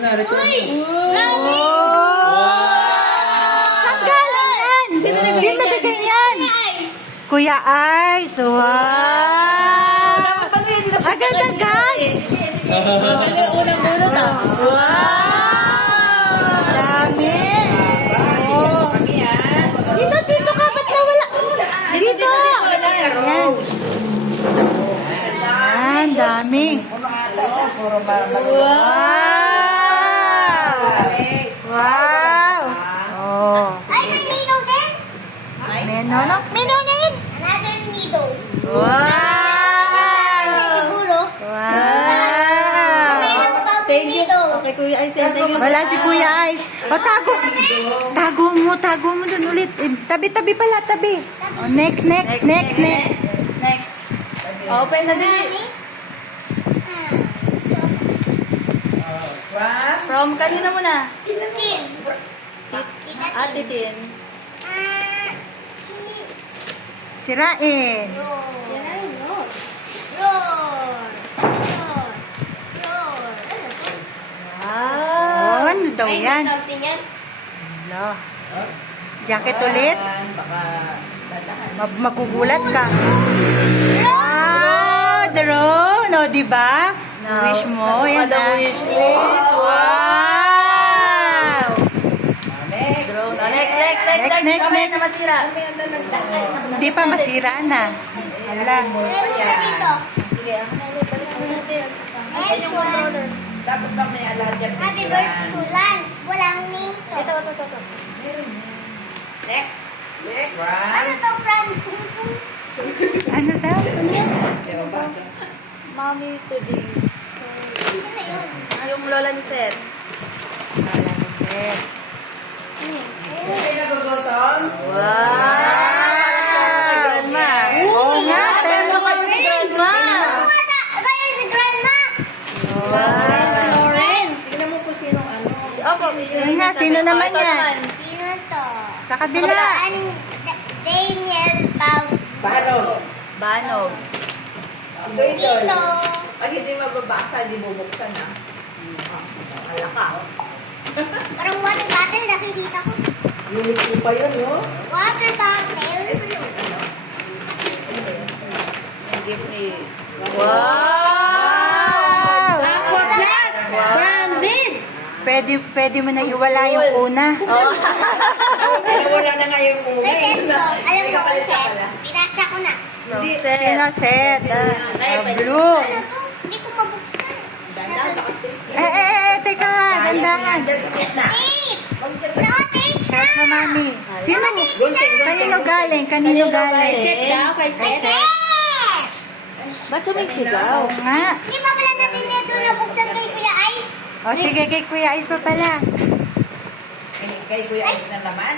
na, record na. Saan galing yan? Sino nabigay yan? Kuya Ice. Wow! Agad-agad! Unang-una na. Wow! Dami! Oh. Dito ka. Ba't nawala? Dito! Ayan. Ayan, dami. Wow! Wow! Oh. Ay, may needle din. Minong din! Another needle. Wow! Siguro. Wow! Thank you. Okay, Kuya Ice. Thank you. Wala si Kuya Ice. O, tago mo dun ulit. Tabi pala, tabi. O, next. Next. Open na din. From kanina muna. Tin. Ate Tin. Sirain. Roll. Wow. Ano daw yan? Something yan. Wala. Jacket ulit? Magugulat ka. Wow! Drone! O, diba? Wish mo. Yan na. Wish list. Wow! Drone. Next. Next. Kamay na masira. Hindi pa masira na. Hala. Meron na dito. Sige, ako na ulit. Balik mo natin. Next one. Tapos pag may allergen Happy birthday to Lance. Walang name to. Ito. Next. Ano to, Fran? Ano daw? Mommy today. Ano na yun? Yung lola ni Seth. Wala na, sir. Hindi nagugutong. Wow! Grandma. Oo nga, Pero kayo ni Grandma. Kaya si Grandma. Lawrence. Tingnan mo kung sinong ano. Opo. Yun nga, sino naman Ito yan? Sino to? Sa kabila. Daniel Bano. Banog. Ito ito. Dito. Pag hindi mababasa, hindi bubuksan ha. Alaka. Parang water bottle nakikita ko. Unity pa yun, no? Water bottle. Ito yung ano. Ano ba yun? Gift ni... Wow! Aqua Plus. Branded! Pwede mo na iwala yung una. Pero wala na nga yung May kulay. set ko. Alam May mo, kapalit ka set. pala. Binasa ko na. Sino, Seth? Blue. Ano to? Hindi ko mabuksan. Dandan, baka stay. Teka, dandahan. There's a gitna. Tape! Naka-tape siya! Short mo, mami. Sino? Gunting. Kanino galing? Kanino galing? Kay Set! Ba't sumisigaw? Oo nga. Hindi ba pala natin ito nabuksan kay Kuya Ice? O, sige, kay Kuya Ice pa pala. Kay Kuya Ice na naman.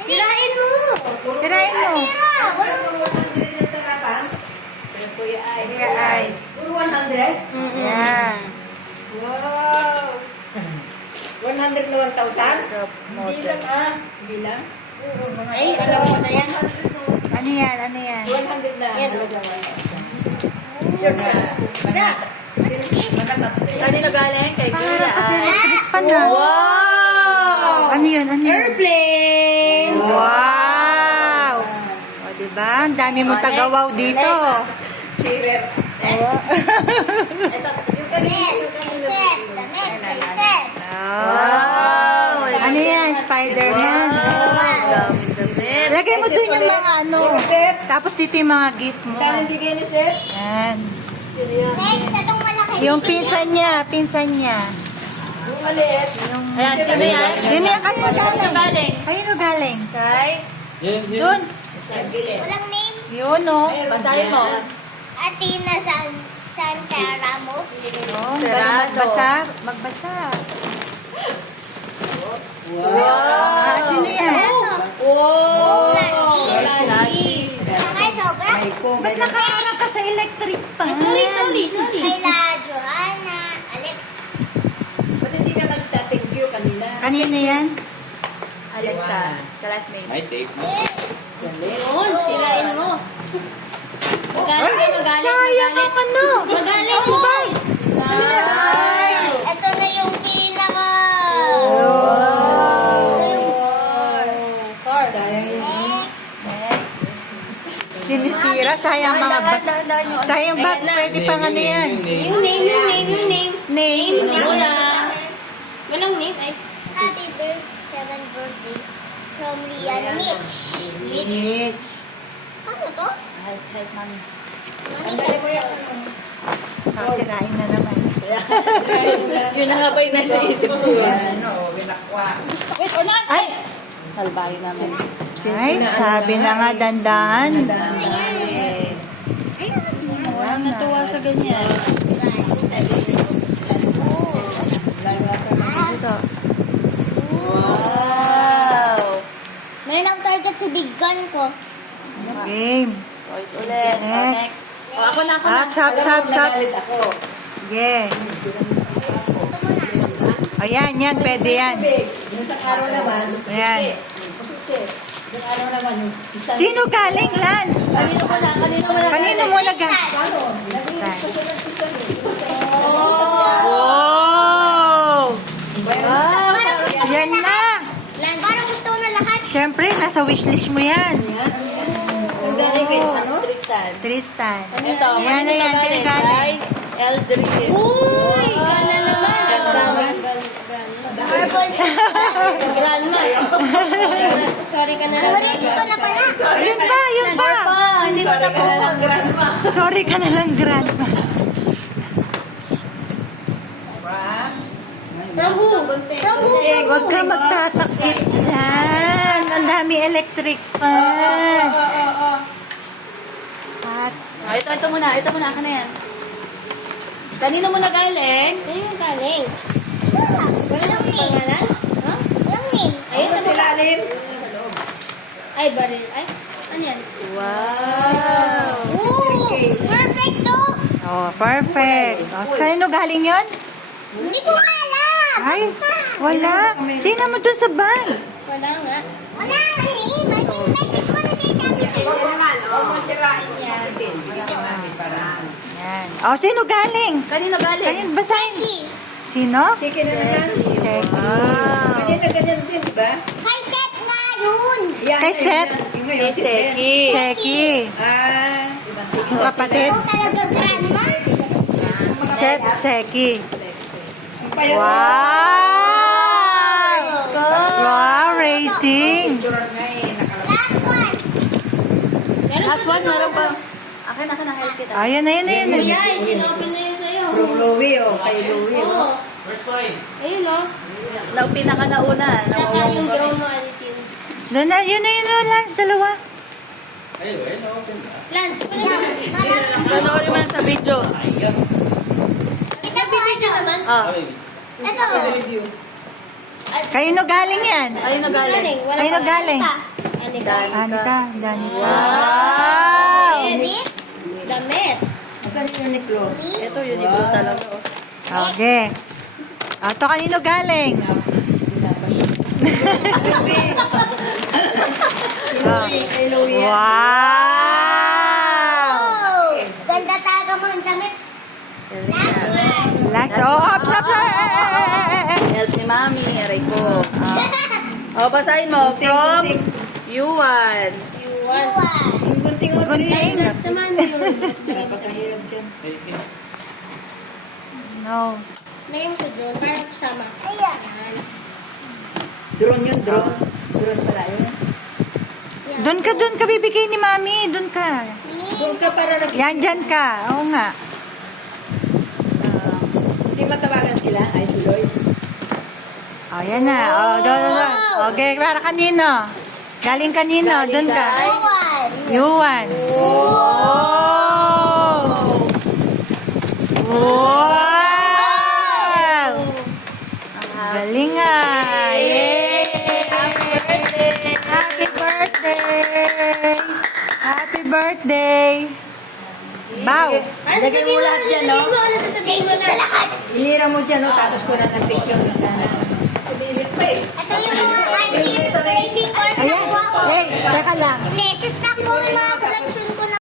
Sirain mo! Tirain mo. Sira! Walang Puro 100 yan sa laban. Kuya Ice. Kuya Ice. Puro 100? Yan. Wow! 100 na 1,000? Hindi lang ah. Hindi lang. Ay, alam mo na yan. Ano yan? Ano yan? 100 na. Yan. Sure na. Kanino galing? Kay Kuya Parang kasi Ice. electric pa na. Wow! Ano yun? Ano yun? Airplane! Wow! O, diba? Ang dami mong tagawaw dito. Cheerer. Ito. Yung kanina. Damit, kay Set. Damit, kay Set. Wow! Ano yan? Spider-Man. Daming damit. Lagay mo dun yung mga ano. Seth. Tapos dito yung mga gift mo. Daming bigay ni Seth. Yan. Next, itong malaki. Yung pinsan niya. Yung maliit. Ayan, sino yan? Sino yan? Kanino Kanino galing? galing? Kanino galing? Kay? Yun. Dun. Nagbilit. Walang name. Yun, no? Basahin mo. Athena Santa Ramos. Oh, galing magbasa. Magbasa. Ah, sino yan? Oh! Lucky. Sakay sobra. Ay, kung Ba't nakaharap ka sa electric pa? Sorry. Kayla Johanna, Alex. ba't hindi ka nagta-thank you kanina? Kanino yan? Alexa, classmate. May tape mo. Yun, sirain mo. Sayang ang ano. Magaling Ang mo. bag. Nice. Ito na yung sayang mga bag. Sayang bag, pwede pang ano yan. Yung name. Name. Wala. Walang name ay. Happy 7th birthday from Rihanna Mitch. Mitch. Ano to? Help mami. Sirain na naman. Yun na nga ba yung nasa isip ko? Ano, winakwa. Wait, o na! Ay! Salbahe namin. Ay, sabi na nga dandan. Parang natuwa sa ganyan. Ito. Wow! Meron akong target sa big gun ko. Game. Toys ulit. O, Next. next. O, ako na. Sap. Ako. Yeah. Ayan, yan, pwede yan. Yung sa araw naman, Ayan. yung araw naman, yung isa. Sino galing, Lance? Kanino mo na? Kanino mo nag... Ano? Wow! Yan na! Parang gusto ko na lahat. Siyempre, nasa wishlist mo yan. Ang galing kay, ano? Tristan. Tristan. Ito. Ayan na yan, kayo galing. Eldrin. Uy! Gana naman. Marble. Grandma. Sorry ka na lang. Marich ko na pala. Yun ba? Hindi pa tapos. Sorry ka na lang, grandma. From who? From who? Huwag ka magtatakit dyan. Ang dami electric fan. At Ito muna. Ito muna. Aka na yan. Kanino mo na galing? Ayun galing. Walang pangalan? Ha? Walang name. Ayun sa ilalim. Ay, baril. Ay, ano yan? Wow! Ooh! Perfect to! oh, perfect. Oh, sa'yo galing yon? Hindi ko alam! Ay, wala. Tingnan mo dun sa bag. Wala nga. Wala nga name. I think practice ko na sinasabi sa'yo. Ikaw naman, masirain niya. Bigyan niya mami para. Yan. Oh, sino galing? Kanino galing? Kanino basahin? Seki. Sino? Sige na naman. Seki. Kanina ganyan din, di ba? Kay Seth nga yun! Yan, Kay Seth. Yung ngayon, si Ben. Seki. Seki. Ah, Kapatid. Ikaw talaga grandma? Seth Seki. payat. Wow! Wow, racing. Picture nga eh, nakalabas. Last one! Last one, meron pa. Akin, help kita. Ayun na, yun na, yun na. Kuya, sinopin na yun sa'yo. From Louie, oh, kay Louie. Oh. Ayun o. Pinaka nauna. Saka yung drone mo, Alitin. Doon na, yun na, Lance, dalawa. Lance, maraming Panoorin mo yan sa video. Nagbibidyo naman. Ah. Ito. Kayo galing yan? Ayun na galing. Ayun na galing. Anika. Anika, Danica. Wow! Edit. Damit. Asan yung Uniqlo? Ito, Uniqlo talaga. Oh. Okay. Ito kanino galing? Kay Louie. Wow! Oh! Ganda talaga mo yung damit. Last one. Last, oh, ups, ups, Help ni Mami. Aray ko. O, basahin mo. From Yuan. Yuan. Yung gunting o Gunting. Last naman yun. Napakahirap dyan. No. Lagay mo sa drone para sama. Ayan. Drone yun, drone. Drone pala yun. Doon ka bibigay ni Mami. Doon ka. Doon ka para Yan, dyan ka. Oo nga. hindi matawagan sila. Ay, si Lloyd. Oh, yan na. Oh, doon. Okay, para kanino? Galing kanino? Doon ka. Yuan. Yuan. Oh! Wow! Galing ah! Yay! Happy birthday! Happy birthday! Happy birthday! Bow! Ano sasabihin mo? Ano sasabihin mo? Ano sasabihin mo na? Lahat. Hinira mo dyan, no? Tapos ko na ng picture na sana. Ito yung mga racing course na Ayan! kuha ko. Hey, teka lang. Next, na ko mga collection ko na